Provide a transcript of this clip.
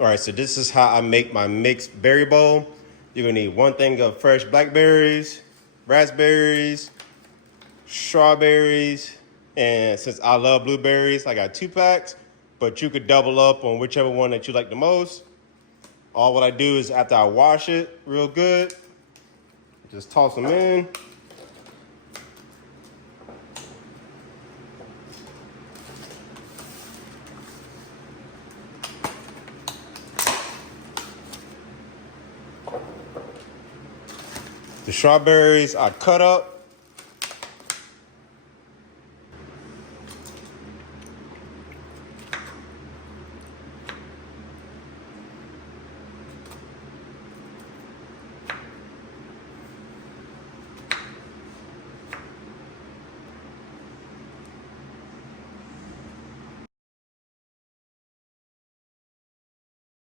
All right, so this is how I make my mixed berry bowl. You're gonna need 1 thing of fresh blackberries, raspberries, strawberries, and since I love blueberries, I got 2 packs, but you could double up on whichever one that you like the most. All what I do is after I wash it real good, just toss them in. The strawberries I cut up